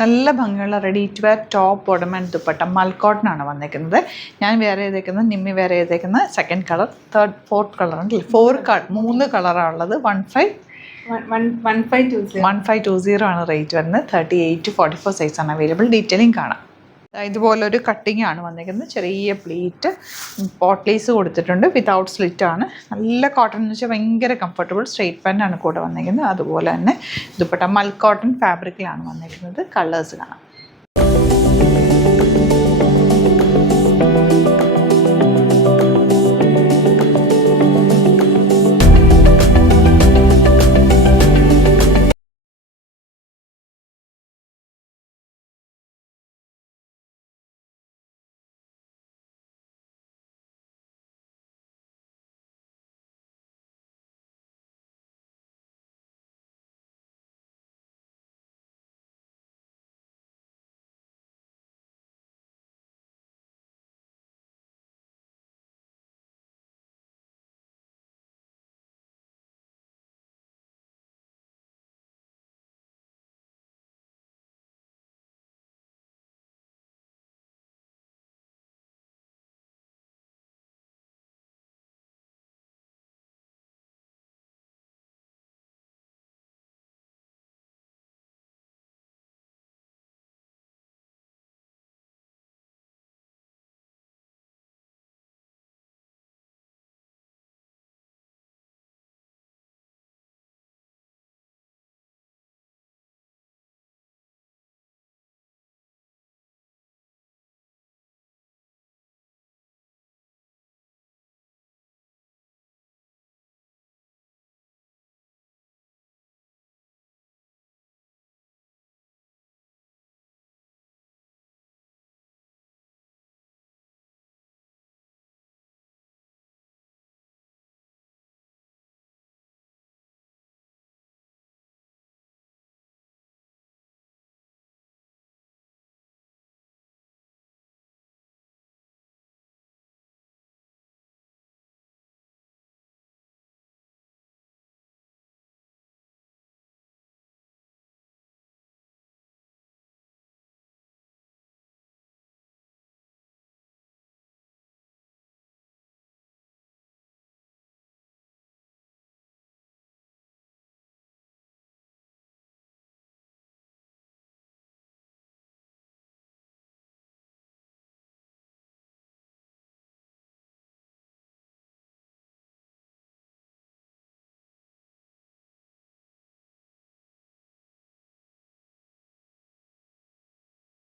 നല്ല ഭംഗിയുള്ള ready to wear top bottom and dupatta മൽക്കോട്ടൺ ആണ് വന്നേക്കുന്നത്. ഞാൻ വേറെ ചെയ്തേക്കുന്നത്, നിമ്മി വേറെ ചെയ്തേക്കുന്നത് second colour, third fourth colour ഉണ്ടല്ലേ, 3 കളറാണ് ഉള്ളത്. 1520 ആണ് റേറ്റ് വരുന്നത്. 38 to 44 സൈസാണ് അവൈലബിൾ. ഡീറ്റെയിലിംഗ് കാണാം. ഇതുപോലൊരു കട്ടിങ് ആണ് വന്നിരിക്കുന്നത്. ചെറിയ പ്ലീറ്റ് പോട്ട്ലേസ് കൊടുത്തിട്ടുണ്ട്. വിതൗട്ട് സ്ലിറ്റ് ആണ്. നല്ല കോട്ടൺ എന്ന് വെച്ചാൽ ഭയങ്കര കംഫർട്ടബിൾ. സ്ട്രെയിറ്റ് പാൻ്റ് ആണ് കൂടെ വന്നിരിക്കുന്നത്. അതുപോലെ തന്നെ ദുപ്പട്ട മൽക്കോട്ടൺ ഫാബ്രിക്കിലാണ് വന്നിരിക്കുന്നത്. കളേഴ്സ് കാണാം.